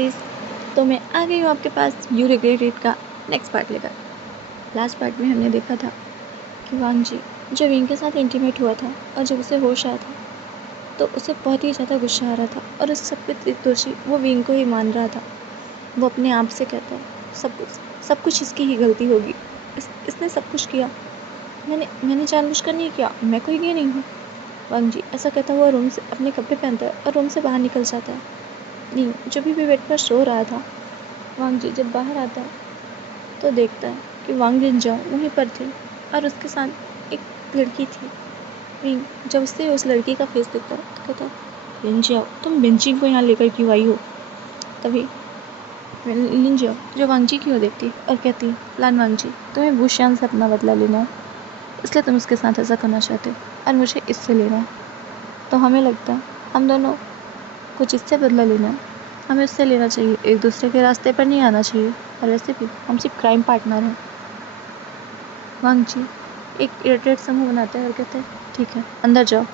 Guys, तो मैं आ गई हूँ आपके पास यू रिग्रेट इट का नेक्स्ट पार्ट लेकर। लास्ट पार्ट में हमने देखा था कि वांग जी जब विंग के साथ इंटीमेट हुआ था और जब उसे होश आया था तो उसे बहुत ही ज़्यादा गुस्सा आ रहा था और उस सब पे दोषी वो विंग को ही मान रहा था। वो अपने आप से कहता है सब कुछ इसकी ही गलती होगी, इसने सब कुछ किया, मैंने जानबूझकर नहीं किया, मैं कोई गे नहीं हूँ। वांग जी ऐसा कहता हुआ रूम से अपने कपड़े पहनता है और रूम से बाहर निकल जाता है। विंग जो भी बेड पर सो रहा था, वांग जी जब बाहर आता है तो देखता है कि वांग जिनजाओ वहीं पर थे और उसके साथ एक लड़की थी। विंग जब उससे उस लड़की का फेस देखता है तो कहता है, लिनजियाओ तुम बेंचिंग को यहाँ लेकर क्यों आई हो? तभी लिनजियाओ जो वांग जी की ओर देखती है और कहती है, लान वांग जी तुम्हें वुशियान से अपना बदला लेना है, इसलिए तुम उसके साथ ऐसा करना चाहते हो और मुझे इससे लेना है। तो हमें लगता है हम दोनों कुछ इससे बदला लेना है, हमें उससे लेना चाहिए, एक दूसरे के रास्ते पर नहीं आना चाहिए। और वैसे भी हम सिर्फ क्राइम पार्टनर हैं। वांग जी एक इरिटेट समूह बनाता है और कहता है, ठीक है अंदर जाओ।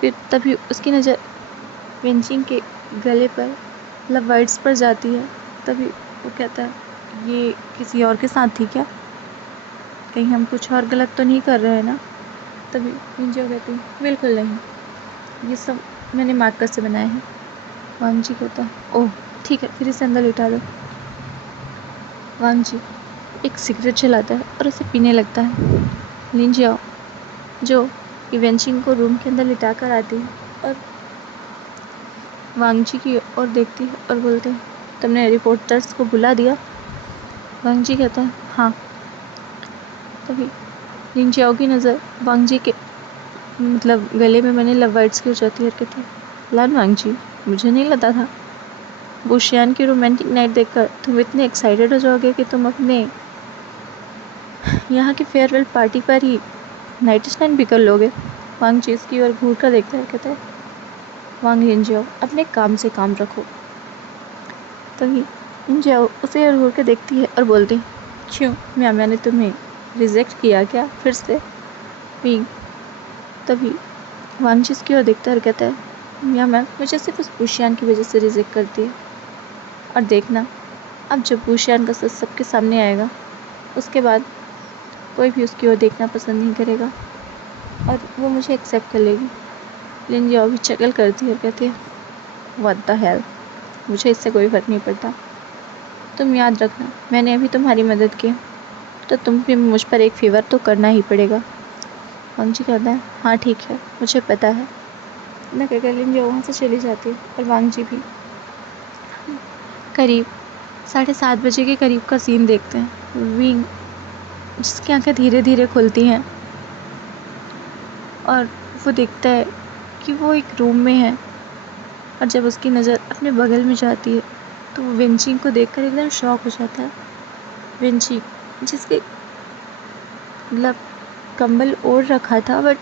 फिर तभी उसकी नज़र वेंचिंग के गले पर लव वर्ड्स पर जाती है। तभी वो कहता है, ये किसी और के साथ थी क्या? कहीं हम कुछ और गलत तो नहीं कर रहे हैं ना? तभी विंजियो कहती है, बिल्कुल नहीं, ये सब मैंने मार्कर से बनाए हैं। वांग जी कहता है, ओह ठीक है, फिर इसे अंदर लिटा दो। वांग जी एक सिगरेट जलाता है और उसे पीने लगता है। लिंजियाओ जो वेंचिंग को रूम के अंदर लिटा कर आती है और वांग जी की ओर देखती है और बोलते हैं, तुमने रिपोर्टर्स को बुला दिया? वांग जी कहता है, हाँ। तभी लिंजियाओ की नज़र वांग जी के गले में बने लव वर्ड्स की हो जाती है और कहती है, लान वांग जी मुझे नहीं लगा था बुशियान की रोमांटिक नाइट देखकर तुम इतने एक्साइटेड हो जाओगे कि तुम अपने यहाँ की फेयरवेल पार्टी पर ही नाइट स्टैंड भी कर लोगे। वांग जी इसकी ओर घूर कर देखता है, कहता है, वांग लिंजियाओ अपने काम से काम रखो। तभी लिंजियाओ उसे ओर घूर के देखती है और बोलती है, क्यों मैंने तुम्हें रिजेक्ट किया क्या फिर से? विंग तभी वांग जी इसकी ओर देखता है और कहता है, मैम मुझे सिर्फ उस बुशियान की वजह से रिजेक्ट करती है, और देखना अब जब बुशियान का सच सबके सामने आएगा उसके बाद कोई भी उसकी ओर देखना पसंद नहीं करेगा और वो मुझे एक्सेप्ट कर लेगी। लिंजियाओ भी चकल करती है और कहती है, व्हाट द हेल, मुझे इससे कोई फर्क नहीं पड़ता। तुम याद रखना मैंने अभी तुम्हारी मदद की तो तुम भी मुझ पर एक फेवर तो करना ही पड़ेगा। वांग जी कहता है, हाँ ठीक है मुझे पता है। न कहकर लिंजियाओ वहाँ से चली जाती है और वांग जी भी करीब 7:30 बजे के करीब का सीन देखते हैं। विंग जिसकी आंखें धीरे धीरे खुलती हैं और वो देखता है कि वो एक रूम में है, और जब उसकी नज़र अपने बगल में जाती है तो वो वेंचिंग को देखकर एकदम शॉक हो जाता है। वेंचिंग जिसके कंबल ओढ़ रखा था, बट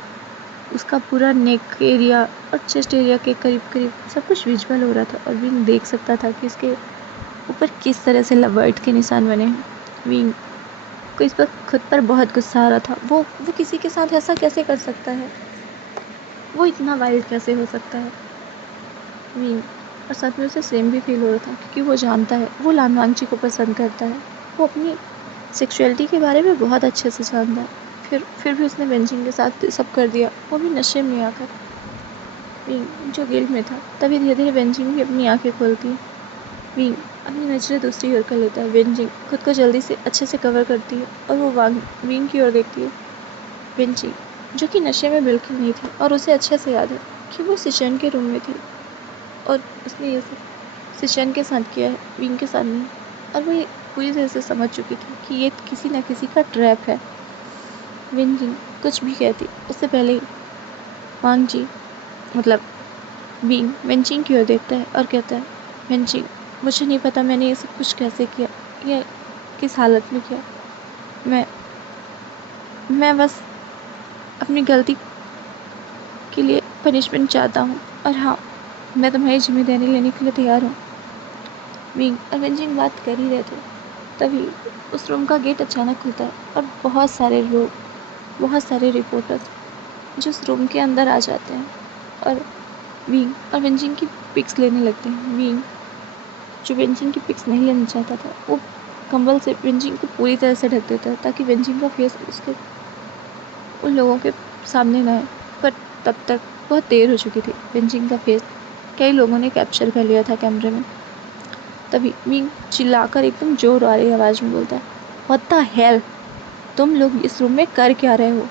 उसका पूरा नेक एरिया और चेस्ट एरिया के करीब करीब सब कुछ विजुअल हो रहा था और विंग देख सकता था कि इसके ऊपर किस तरह से लव बर्ड के निशान बने हैं। विंग को इस पर खुद पर बहुत गुस्सा आ रहा था। वो किसी के साथ ऐसा कैसे कर सकता है? वो इतना वाइल्ड कैसे हो सकता है? विंग और साथ में उसे सेम भी फील हो रहा था क्योंकि वो जानता है वो लान वांग जी को पसंद करता है। वो अपनी सेक्सुअलिटी के बारे में बहुत अच्छे से जानता है। फिर भी उसने वेंचिंग के साथ सब कर दिया, वो भी नशे में आकर। विंग जो गिल्ट में था, तभी धीरे धीरे वेंचिंग भी अपनी आंखें खोलती है। विंग अपनी नजरें दूसरी ओर कर लेता है। वेंचिंग खुद को जल्दी से अच्छे से कवर करती है और वो विंग की ओर देखती है। वेंचिंग जो कि नशे में बिल्कुल नहीं थी और उसे अच्छे से याद है कि वो सिचन के रूम में थी और उसने ये सब सिचन के साथ किया है, विंग के साथ नहीं। और वो ये पूरी तरह से समझ चुकी थी कि ये किसी न किसी का ट्रैप है। वेंचिंग कुछ भी कहती उससे पहले ही वांग जी विंग वेंचिंग की ओर देखता है और कहता है, वेंचिंग मुझे नहीं पता मैंने ये सब कुछ कैसे किया या किस हालत में किया। मैं बस अपनी गलती के लिए पनिशमेंट चाहता हूँ, और हाँ मैं तुम्हारी जिम्मेदारी लेने के लिए तैयार हूँ। विंग और वेंचिंग बात कर ही रहे थे, तभी उस रूम का गेट अचानक खुलता है और बहुत सारे रिपोर्टर्स जो उस रूम के अंदर आ जाते हैं और विंग और वेंचिंग की पिक्स लेने लगते हैं। विंग जो बेंजिंग की पिक्स नहीं लेना चाहता था वो कंबल से बेंजिंग को पूरी तरह से ढक देता है ताकि बेंजिंग का फेस उसके उन लोगों के सामने ना आए। पर तब तक बहुत देर हो चुकी थी। बेंजिंग का फेस कई लोगों ने कैप्चर कर लिया था कैमरे में। तभी विंग चिल्लाकर एकदम जोर वाली आवाज़ में बोलता है, व्हाट द हेल, तुम लोग इस रूम में कर क्या रहे हो?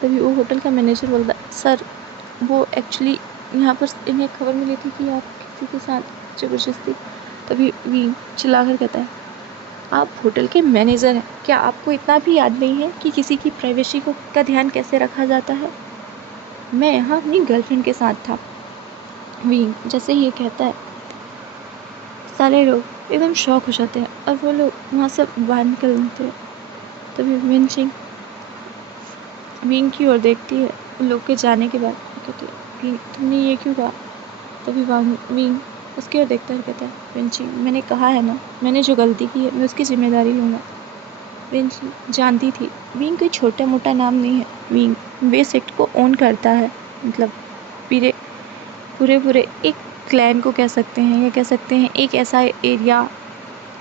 तभी वो होटल का मैनेजर बोलता है, सर वो एक्चुअली यहाँ पर इन्हें खबर मिली थी कि आप किसी के साथ ज़बरदस्ती। तभी विंग चिल्लाकर कहता है, आप होटल के मैनेजर हैं, क्या आपको इतना भी याद नहीं है कि किसी की प्राइवेसी का ध्यान कैसे रखा जाता है? मैं यहाँ अपनी गर्लफ्रेंड के साथ था। विंग जैसे ही ये कहता है सारे लोग एकदम शॉक हो जाते हैं और वो लोग वहाँ से बाहर निकल जाते हैं। तभी विंग की ओर देखती है उन लोग के जाने के बाद, कहती है कि तुमने ये क्यों कहा? तभी विंग उसकी ओर देखता है और कहता है, विंचिंग मैंने कहा है ना, मैंने जो गलती की है मैं उसकी जिम्मेदारी लूँगा। विंचिंग जानती थी विंग कोई छोटा मोटा नाम नहीं है। विंग वे सेक्ट को ओन करता है, मतलब पूरे एक क्लैन को कह सकते हैं, या कह सकते हैं एक ऐसा एरिया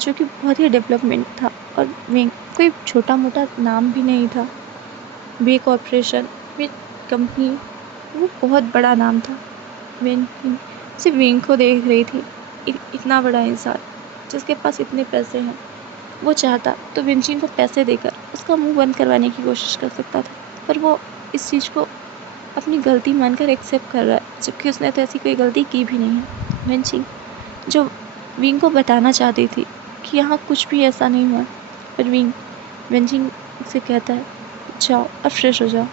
जो कि बहुत ही डेवलपमेंट था। और विंग कोई छोटा मोटा नाम भी नहीं था। वे कॉर्पोरेशन, वे कंपनी, वो बहुत बड़ा नाम था। विंग सिर्फ विंग को देख रही थी, इतना बड़ा इंसान जिसके पास इतने पैसे हैं। वो चाहता तो विंचिंग को पैसे देकर उसका मुंह बंद करवाने की कोशिश कर सकता था, पर वो इस चीज़ को अपनी गलती मानकर एक्सेप्ट कर रहा है, जबकि उसने तो ऐसी कोई गलती की भी नहीं है। विंचिंग जो विंग को बताना चाहती थी कि यहाँ कुछ भी ऐसा नहीं हुआ, पर विंचिंग से कहता है, जाओ और फ्रेश हो जाओ।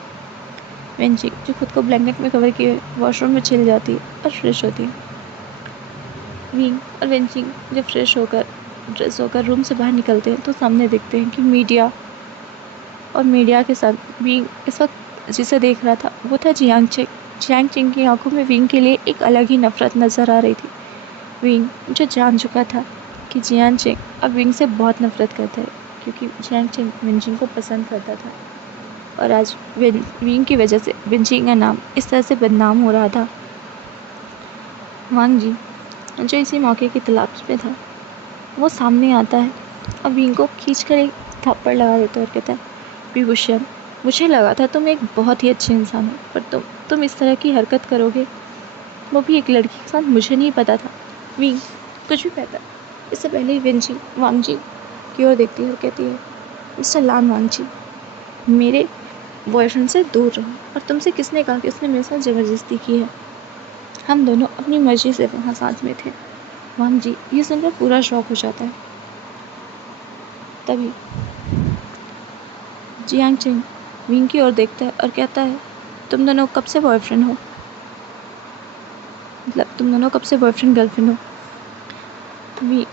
विंचिंग जो खुद को ब्लैंकेट में कवर किए वॉशरूम में चली जाती है और फ्रेश होती है। विंग और विंचिंग जब ड्रेस होकर रूम से बाहर निकलते हैं तो सामने देखते हैं कि मीडिया के साथ विंग इस वक्त जिसे देख रहा था वो था जियांग चिंग की आंखों में विंग के लिए एक अलग ही नफरत नज़र आ रही थी। विंग जो जान चुका था कि जियांग चिंग अब विंग से बहुत नफरत करता है, क्योंकि जियांग चिंग विंचिंग को पसंद करता था और आज विंग की वजह से विंचिंग का नाम इस तरह से बदनाम हो रहा था। वांग जी जो इसी मौके की तलाश में था वो सामने आता है और विंग को खींचकर एक थप्पड़ लगा देता है और कहता है, विभूषण मुझे लगा था तुम एक बहुत ही अच्छे इंसान हो, पर तुम इस तरह की हरकत करोगे, वो भी एक लड़की के साथ। मुझे नहीं पता था। विंग कुछ भी कहता है इससे पहले ही वांग जी की ओर देखती है और कहती है, मिस्टर लान वांग जी, मेरे बॉयफ्रेंड से दूर रहो। और तुमसे किसने कहा कि उसने मेरे साथ ज़बरदस्ती की है? हम दोनों अपनी मर्जी से वहाँ साथ में थे। वांग जी ये सुनकर पूरा शॉक हो जाता है। तभी जियांग चिंग विंग की ओर देखता है और कहता है, तुम दोनों कब से बॉयफ्रेंड हो? मतलब तुम दोनों कब से बॉयफ्रेंड गर्लफ्रेंड हो? तभी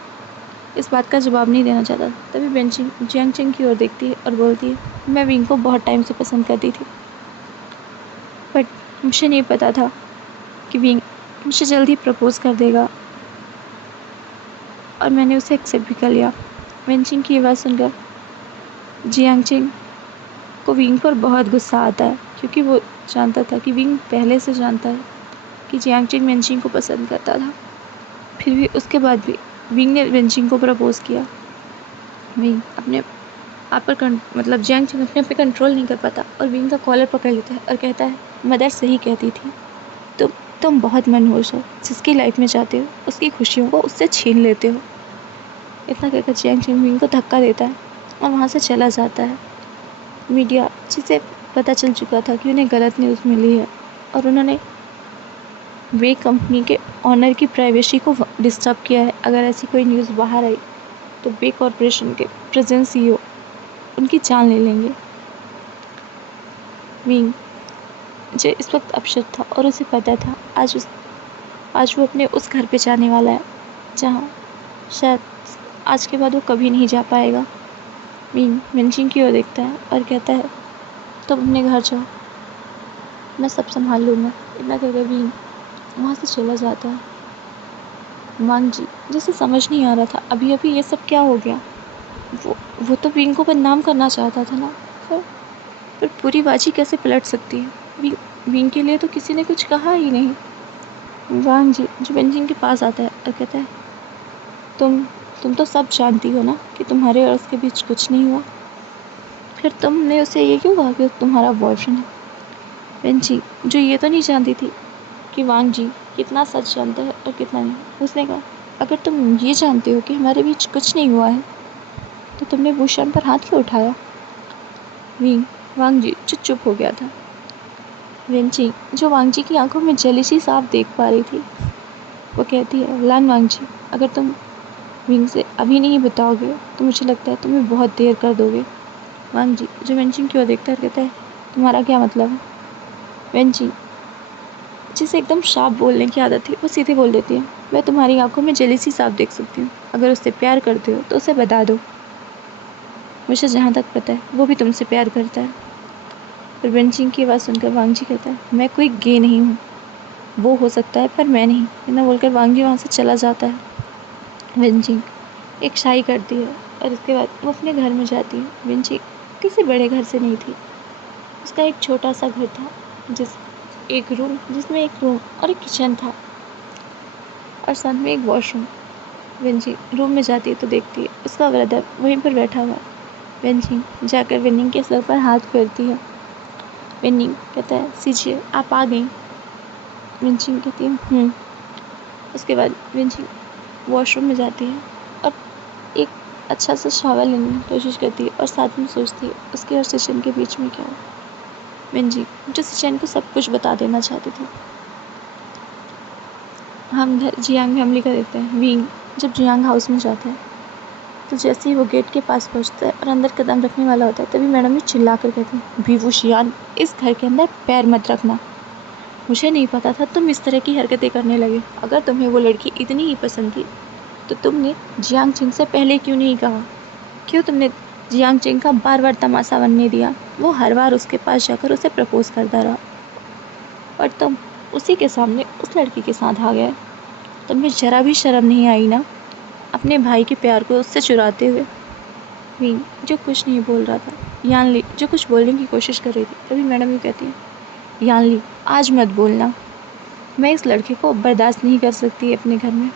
इस बात का जवाब नहीं देना चाहता। तभी जियांग चिंग की ओर देखती है और बोलती है, मैं विंग को बहुत टाइम से पसंद करती थी, बट मुझे नहीं पता था कि विंग मुझे जल्दी प्रपोज़ कर देगा, और मैंने उसे एक्सेप्ट भी कर लिया। विंचिंग की आवाज़ सुनकर जियांग चिंग को विंग पर बहुत गुस्सा आता है, क्योंकि वो जानता था कि विंग पहले से जानता है कि जियांग चिंग विंचिंग को पसंद करता था। फिर भी उसके बाद भी विंग ने विंचिंग को प्रपोज़ किया। विंग अपने आप पर मतलब जियांग चिंग अपने पे कंट्रोल नहीं कर पाता और विंग का कॉलर पकड़ लेता है और कहता है, मदर सही कहती थी, तुम बहुत मनहूस हो, जिसकी लाइफ में चाहते हो उसकी खुशियों को उससे छीन लेते हो। इतना कहकर जियांग चिंग विंग को धक्का देता है और वहाँ से चला जाता है। मीडिया जिसे पता चल चुका था कि उन्हें गलत न्यूज़ मिली है और उन्होंने वे कंपनी के ऑनर की प्राइवेसी को डिस्टर्ब किया है, अगर ऐसी कोई न्यूज़ बाहर आई तो वे कॉरपोरेशन के प्रेजेंट CEO उनकी जान ले लेंगे। विंग जो इस वक्त अपसेट था और उसे पता था आज वो अपने उस घर पे जाने वाला है जहाँ शायद आज के बाद वो कभी नहीं जा पाएगा। विंग विंचिंग की ओर देखता है और कहता है, तुम अपने घर जाओ, मैं सब संभाल लूँगा। इतना कहकर विंग वहाँ से चला जाता है। वांग जी जिसे समझ नहीं आ रहा था अभी अभी ये सब क्या हो गया, वो तो विंग को बदनाम करना चाहता था ना, पर पूरी बाजी कैसे पलट सकती है? विंग के लिए तो किसी ने कुछ कहा ही नहीं। वांग जी जो विंचिंग के पास आता है और कहता है, तुम तो सब जानती हो ना कि तुम्हारे और उसके बीच कुछ नहीं हुआ। फिर तुमने उसे ये क्यों कहा कि वो तुम्हारा बॉयफ्रेंड है? वेंची जो ये तो नहीं जानती थी कि वांग जी कितना सच जानता है और कितना नहीं, उसने कहा अगर तुम ये जानते हो कि हमारे बीच कुछ नहीं हुआ है तो तुमने भूषण पर हाथ क्यों उठाया? वांग जी चुप हो गया था। वेंची जो वांग जी की आंखों में जेलिसी साफ देख पा रही थी, वो कहती है लान वांग जी, अगर तुम विंग से अभी नहीं बताओगे तो मुझे लगता है तुम्हें बहुत देर कर दोगे। वांग जी जो वेंची की ओर देखता है कहता है तुम्हारा क्या मतलब है? वेंची जिसे एकदम शार्प बोलने की आदत थी वो सीधे बोल देती है मैं तुम्हारी आंखों में जेलिसी साफ देख सकती हूँ। अगर उससे प्यार करते हो तो उसे बता दो। मुझे जहाँ तक पता है वो भी तुमसे प्यार करता है। फिर वेंची की आवाज़ सुनकर वांग जी कहता है मैं कोई गे नहीं हूँ, वो हो सकता है पर मैं नहीं। इतना बोलकर वांग जी वहाँ से चला जाता है। वेंची एक शाही करती है और उसके बाद वो अपने घर में जाती है। वेंची किसी बड़े घर से नहीं थी, उसका एक छोटा सा घर था जिसमें एक रूम और एक किचन था और साथ में एक वॉशरूम। वेंची रूम में जाती है तो देखती है उसका ब्रदर वहीं पर बैठा हुआ है। वेंची जाकर विनिंग के सर पर हाथ फेरती है। विनिंग कहता है सीजिए आप आ गई। वेंची कहती है उसके बाद वेंची वॉशरूम में जाती है और एक अच्छा सा शावर लेने की कोशिश करती है और साथ में सोचती है उसके और सिचन के बीच में क्या हो। वेंची जो सिचन को सब कुछ बता देना चाहती थी। हम इधर जियांग फैमिली का देखते हैं। विंग जब जियांग हाउस में जाता है तो जैसे ही वो गेट के पास पहुंचता है और अंदर कदम रखने वाला होता है तभी मैडम ने चिल्ला कर कहती है विवुशियान इस घर के अंदर पैर मत रखना। मुझे नहीं पता था तुम इस तरह की हरकतें करने लगे। अगर तुम्हें वो लड़की इतनी ही पसंद थी तो तुमने जियांग चिंग से पहले क्यों नहीं कहा? क्यों तुमने जियांग चिंग का बार बार तमाशा बनने दिया? वो हर बार उसके पास जाकर उसे प्रपोज करता रहा और तुम उसी के सामने उस लड़की के साथ आ गए। तुम्हें जरा भी शर्म नहीं आई ना अपने भाई के प्यार को उससे चुराते हुए? विंग जो कुछ नहीं बोल रहा था, यानली जो कुछ बोलने की कोशिश कर रही थी, तभी मैडम ये कहती है यानली आज मत बोलना, मैं इस लड़के को बर्दाश्त नहीं कर सकती अपने घर में।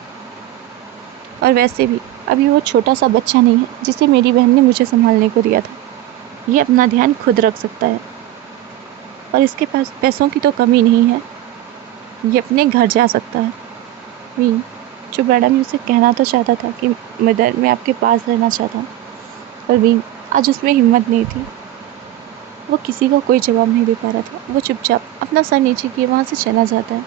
और वैसे भी अभी वो छोटा सा बच्चा नहीं है जिसे मेरी बहन ने मुझे संभालने को दिया था। ये अपना ध्यान खुद रख सकता है और इसके पास पैसों की तो कमी नहीं है, ये अपने घर जा सकता है। विंग जो मैडम उसे कहना तो चाहता था कि मदर मैं आपके पास रहना चाहता हूँ, पर विंग आज उसमें हिम्मत नहीं थी। वो किसी को कोई जवाब नहीं दे पा रहा था। वो चुपचाप अपना सर नीचे किए वहाँ से चला जाता है।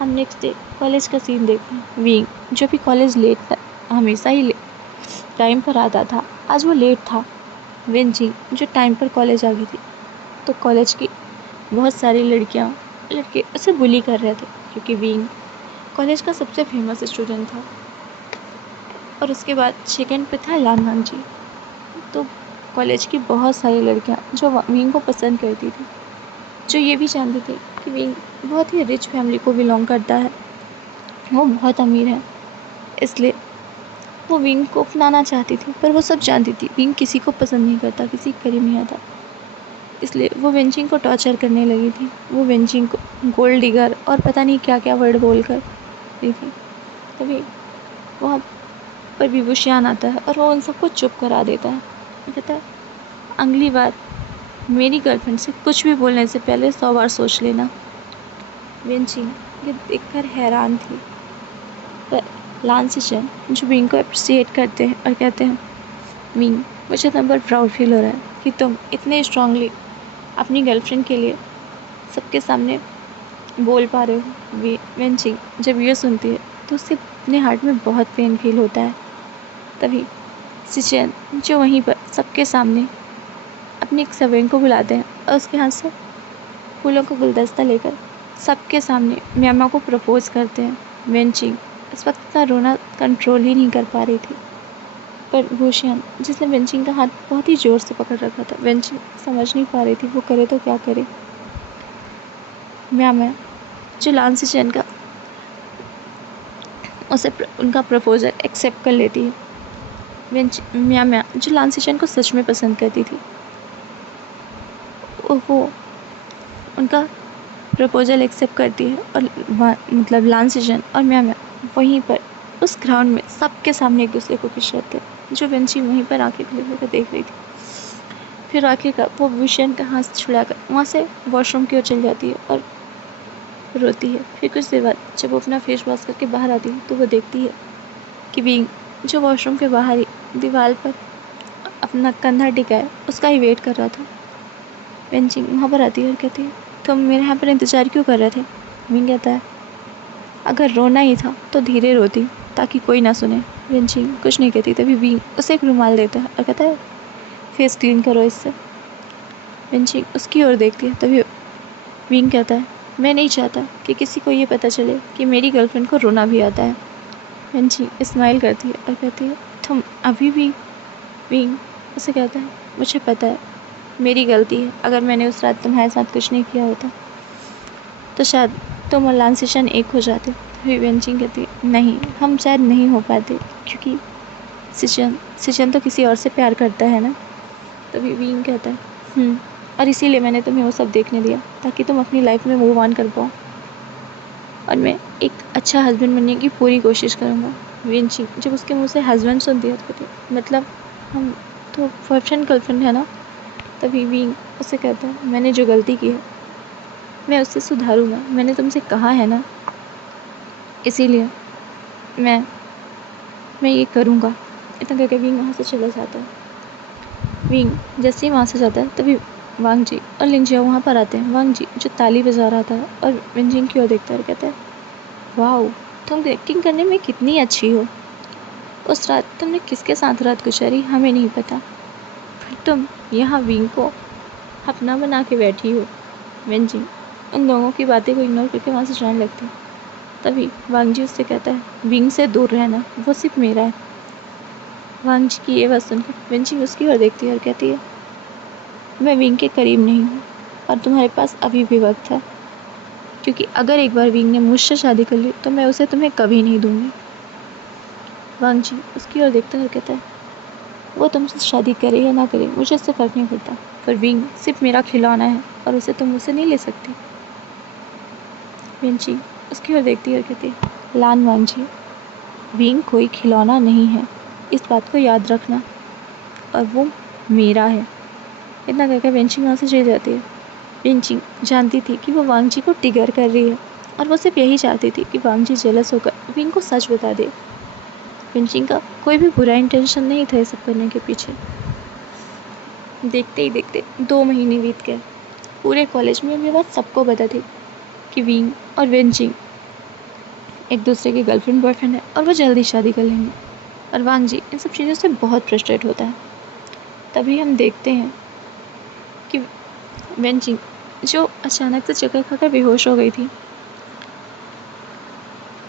हम नेक्स्ट डे कॉलेज का सीन देखते हैं। विंग जो भी कॉलेज लेट हमेशा ही टाइम पर आता था, आज वो लेट था। वेंची जो टाइम पर कॉलेज आ गई थी तो कॉलेज की बहुत सारी लड़के उसे बुली कर रहे थे क्योंकि विंग कॉलेज का सबसे फेमस स्टूडेंट था और उसके बाद सेकंड पे था लान वांग जी। तो कॉलेज की बहुत सारी लड़कियां जो विंग को पसंद करती थी, जो ये भी जानते थे कि विंग बहुत ही रिच फैमिली को बिलोंग करता है, वो बहुत अमीर है, इसलिए वो विंग को अपनाना चाहती थी। पर वो सब जानती थी विंग किसी को पसंद नहीं करता, किसी के करीब नहीं आता, इसलिए वो वेंचिंग को टॉर्चर करने लगी थी। वो वेंचिंग को गोल्ड डिगर और पता नहीं क्या क्या वर्ड बोल कर दी थी। तभी वहाँ पर विभूषियान आता है और वो उन सबको चुप करा देता है। कहता है अगली बार मेरी गर्लफ्रेंड से कुछ भी बोलने से पहले 100 बार सोच लेना। वेंची ये देखकर हैरान थी, पर लान सिचन जो विंग को अप्रिशिएट करते हैं और कहते हैं विंग मुझे तुम पर प्राउड फील हो रहा है कि तुम इतने स्ट्रांगली अपनी गर्लफ्रेंड के लिए सबके सामने बोल पा रहे हो। वेंची जब ये सुनती है तो उससे अपने हार्ट में बहुत पेन फील होता है। तभी सिचन जो वहीं पर सबके सामने अपनी एक सर्वेंट को बुलाते हैं और उसके हाथ से फूलों का गुलदस्ता लेकर सबके सामने म्यामा को प्रपोज करते हैं। वेंची इस वक्त अपना रोना कंट्रोल ही नहीं कर पा रही थी, पर भूषण जिसने वेंचिंग का हाथ बहुत ही ज़ोर से पकड़ रखा था, वेंचिंग समझ नहीं पा रही थी वो करे तो क्या करे। म्यामा जो लान सिचन का उनका प्रपोजल एक्सेप्ट कर लेती है। म्यामा जो लान सिचन को सच में पसंद करती थी, वो उनका प्रपोजल एक्सेप्ट करती है और मतलब लान सिचन और म्यामा वहीं पर उस ग्राउंड में सबके सामने एक दूसरे को किस रहे थे, जो वेंची वहीं पर आके खुले होकर देख रही थी। फिर आखिरकार वो विशियन का हाथ छुड़ाकर वहाँ से वॉशरूम की ओर चली जाती है और रोती है। फिर कुछ देर बाद जब वो अपना फेस वॉश करके बाहर आती है तो वो देखती है कि विंग, जो वॉशरूम के बाहर ही दीवार पर अपना कंधा टिकाए उसका ही वेट कर रहा था। वेंची वहाँ पर आती है और कहती है, तुम मेरे यहाँ पर इंतज़ार क्यों कर रहे थे? विंग कहता है, अगर रोना ही था तो धीरे रोती ताकि कोई ना सुने। वेंची कुछ नहीं कहती। तभी विंग उसे एक रुमाल देता है और कहता है, फेस क्लीन करो इससे। वेंची उसकी ओर देखती है। तभी विंग कहता है, मैं नहीं चाहता कि किसी को ये पता चले कि मेरी गर्लफ्रेंड को रोना भी आता है। वेंची स्माइल करती है और कहती है, तुम अभी भी? विंग उसे कहता है, मुझे पता है मेरी गलती है। अगर मैंने उस रात तुम्हारे साथ कुछ नहीं किया होता तो शायद तुम और लांसेशन एक हो जाते। तभी वेंची कहती है, नहीं, हम शायद नहीं हो पाते क्योंकि सिजन तो किसी और से प्यार करता है ना। तभी विंग कहता है, और इसीलिए मैंने तुम्हें वो सब देखने दिया ताकि तुम अपनी लाइफ में मूव ऑन कर पाओ, और मैं एक अच्छा हस्बैंड बनने की पूरी कोशिश करूँगा। वेंची जब उसके मुंह से हस्बैंड सुनती है तो कहती है, मतलब हम तो बॉयफ्रेंड गर्लफ्रेंड है ना। तभी विंग उसे कहता है, मैंने जो गलती की है मैं उससे सुधारूँगा, मैंने तुमसे कहा है ना, इसीलिए मैं ये करूँगा। इतना कहकर विंग वहाँ से चला जाता है। विंग जैसे ही वहाँ से जाता है तभी वांग जी और लिंजिया वहाँ पर आते हैं। वांग जी जो ताली बजा रहा था और विंजिंग की ओर देखता है और कहता है, वाओ, तुम एक्टिंग करने में कितनी अच्छी हो। उस रात तुमने किसके साथ रात गुजारी हमें नहीं पता, फिर तुम यहाँ विंग को अपना बना के बैठी हो। विंजिंग उन लोगों की बातें को इग्नोर करके वहाँ से जाने लगती है। तभी वांग जी उससे कहता है, विंग से दूर रहना, वो सिर्फ मेरा है। वांग जी की ये बात सुनकर विंजिंग उसकी ओर देखती है और कहती है, मैं विंग के करीब नहीं हूँ और तुम्हारे पास अभी भी वक्त है, क्योंकि अगर एक बार विंग ने मुझसे शादी कर ली तो मैं उसे तुम्हें कभी नहीं दूंगी। वांग जी उसकी ओर देखता है और कहता है, वो तुमसे शादी करे या ना करे मुझे इससे फ़र्क नहीं पड़ता, पर विंग सिर्फ मेरा खिलौना है और उसे तुम मुझसे नहीं ले सकती। विंची उसकी ओर देखती है और कहती है, लान वांग जी, विंग कोई खिलौना नहीं है, इस बात को याद रखना, और वो मेरा है। इतना कहकर विंची वहाँ से चली जाती है। विंची जानती थी कि वो वांग जी को ट्रिगर कर रही है और वो सिर्फ यही चाहती थी कि वांग जी जेलस होकर विंग को सच बता दे। विंची का कोई भी बुरा इंटेंशन नहीं था ये सब करने के पीछे। देखते ही देखते 2 महीने बीत गए। पूरे कॉलेज में ये बात सबको पता थी कि विंग और विंची एक दूसरे के गर्लफ्रेंड बॉयफ्रेंड है और वो जल्दी शादी कर लेंगे। और वांग जी इन सब चीज़ों से बहुत फ्रस्ट्रेट होता है। तभी हम देखते हैं कि विंची जो अचानक से चक्कर खाकर बेहोश हो गई थी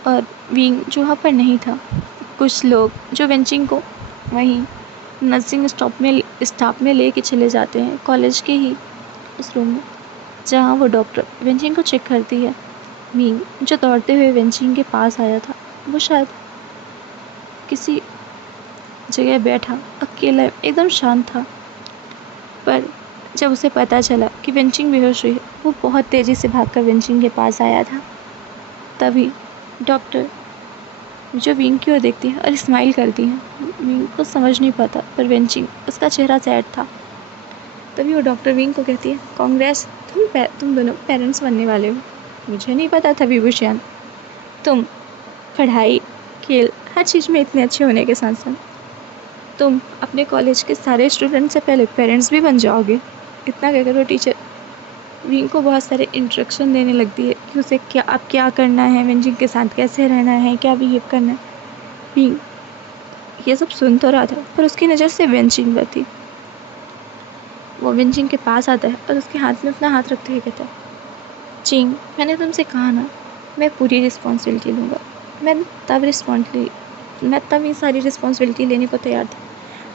और विंग जो वहाँ पर नहीं था। कुछ लोग जो विंची को वहीं नर्सिंग स्टाफ में लेके चले जाते हैं, कॉलेज के ही उस रूम में जहाँ वो डॉक्टर विंची को चेक करती है। विंग जो दौड़ते हुए विंची के पास आया था वो शायद किसी जगह बैठा अकेला एकदम शांत था, पर जब उसे पता चला कि विंची बेहोश हुई है वो बहुत तेज़ी से भागकर विंची के पास आया था। तभी डॉक्टर जो विंग की ओर देखती है और स्माइल करती है। विंग को समझ नहीं पाता, पर विंची उसका चेहरा सैड था। तभी वो डॉक्टर विंग को कहती है, कांग्रेस, तुम दोनों पेरेंट्स बनने वाले हो। मुझे नहीं पता था विभूषण, तुम पढ़ाई खेल हर चीज़ में इतने अच्छे होने के साथ साथ तुम अपने कॉलेज के सारे स्टूडेंट से पहले पेरेंट्स भी बन जाओगे। इतना कहकर वो टीचर विंग को बहुत सारे इंस्ट्रक्शन देने लगती है कि उसे क्या करना है, विंग के साथ कैसे रहना है, क्या बिहेव करना है। विंग ये सब सुन तो रहा था, पर उसकी नज़र से विंग पर थी। वो विंग के पास आता है और उसके हाथ में अपना हाथ रखते हुए कहता है, चिंग, मैंने तुमसे कहा ना, मैं पूरी रिस्पॉन्सिबिलिटी लूँगा। मैं तब ये सारी रिस्पॉन्सिबिलिटी लेने को तैयार था,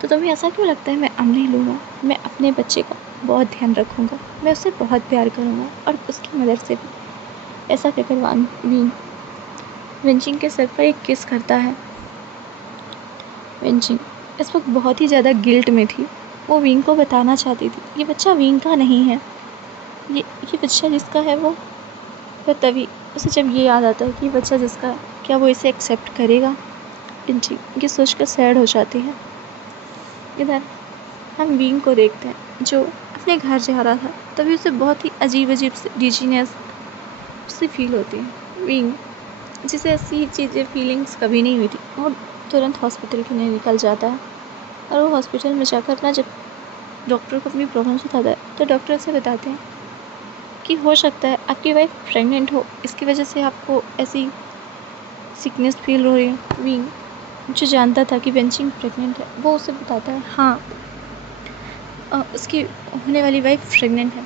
तो तुम्हें ऐसा क्यों लगता है मैं अब नहीं लूँगा? मैं अपने बच्चे का बहुत ध्यान रखूँगा, मैं उससे बहुत प्यार करूँगा और उसकी मदद से भी। ऐसा कहकर विंग विंचिंग के सर पर एक किस करता है। विंचिंग इस वक्त बहुत ही ज़्यादा गिल्ट में थी। वो विंग को बताना चाहती थी ये बच्चा विंग का नहीं है, ये बच्चा जिसका है वो। पर तभी उसे जब ये याद आता है कि ये बच्चा जिसका है, क्या वो इसे एक्सेप्ट करेगा? पिंची ये सोचकर सैड हो जाती है। इधर हम विंग को देखते हैं जो अपने घर जा रहा था, तभी उसे बहुत ही अजीब अजीब सी डिजीनेस सी फील होती है। विंग जिसे ऐसी चीज़ें फीलिंग्स कभी नहीं हुई थी, वो तुरंत हॉस्पिटल के लिए निकल जाता है और वो हॉस्पिटल में जाकर ना जब डॉक्टर को अपनी प्रॉब्लम्स बताता है तो डॉक्टर से बताते हैं कि हो सकता है आपकी वाइफ प्रेग्नेंट हो, इसकी वजह से आपको ऐसी सिकनेस फील हो रही है। विंग जो जानता था कि वेंचिंग प्रेग्नेंट है, वो उसे बताता है हाँ उसकी होने वाली वाइफ प्रेग्नेंट है।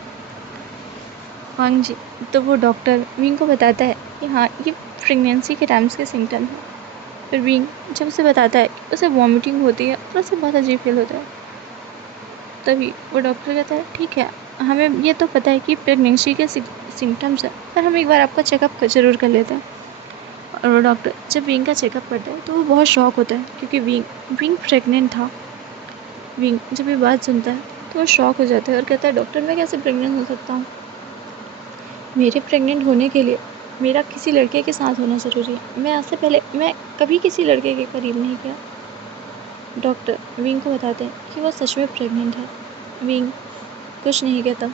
हाँ जी। तो वो डॉक्टर विंग को बताता है कि हाँ ये प्रेगनेंसी के टाइम्स के सिम्टम हैं। फिर विंग जब उसे बताता है कि उसे वॉमिटिंग होती है और उसे बहुत अजीब फील होता है, तभी वो डॉक्टर कहता है ठीक है, हमें ये तो पता है कि प्रेगनेंसी के सिम्टम्स हैं, पर हम एक बार आपका चेकअप ज़रूर कर लेते हैं। और वो डॉक्टर जब विंग का चेकअप करता है तो वो बहुत शॉक होता है क्योंकि विंग प्रेग्नेंट था। विंग जब ये बात सुनता है तो वो शॉक हो जाता है और कहता है डॉक्टर मैं कैसे प्रेग्नेंट हो सकता हूँ, मेरे प्रेग्नेंट होने के लिए मेरा किसी लड़के के साथ होना ज़रूरी है, मैं आज से पहले मैं कभी किसी लड़के के करीब नहीं गया। डॉक्टर विंग को बताते हैं कि वो सच में प्रेग्नेंट है। विंग कुछ नहीं कहता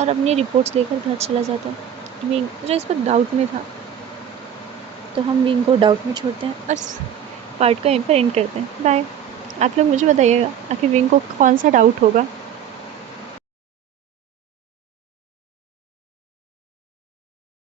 और अपनी रिपोर्ट्स लेकर घर चला जाता है। विंग जो इस वक्त डाउट में था, तो हम विंग को डाउट में छोड़ते हैं और इस पार्ट को यहीं पर एंड करते हैं। बाय। आप लोग मुझे बताइएगा आखिर विंग को कौन सा डाउट होगा।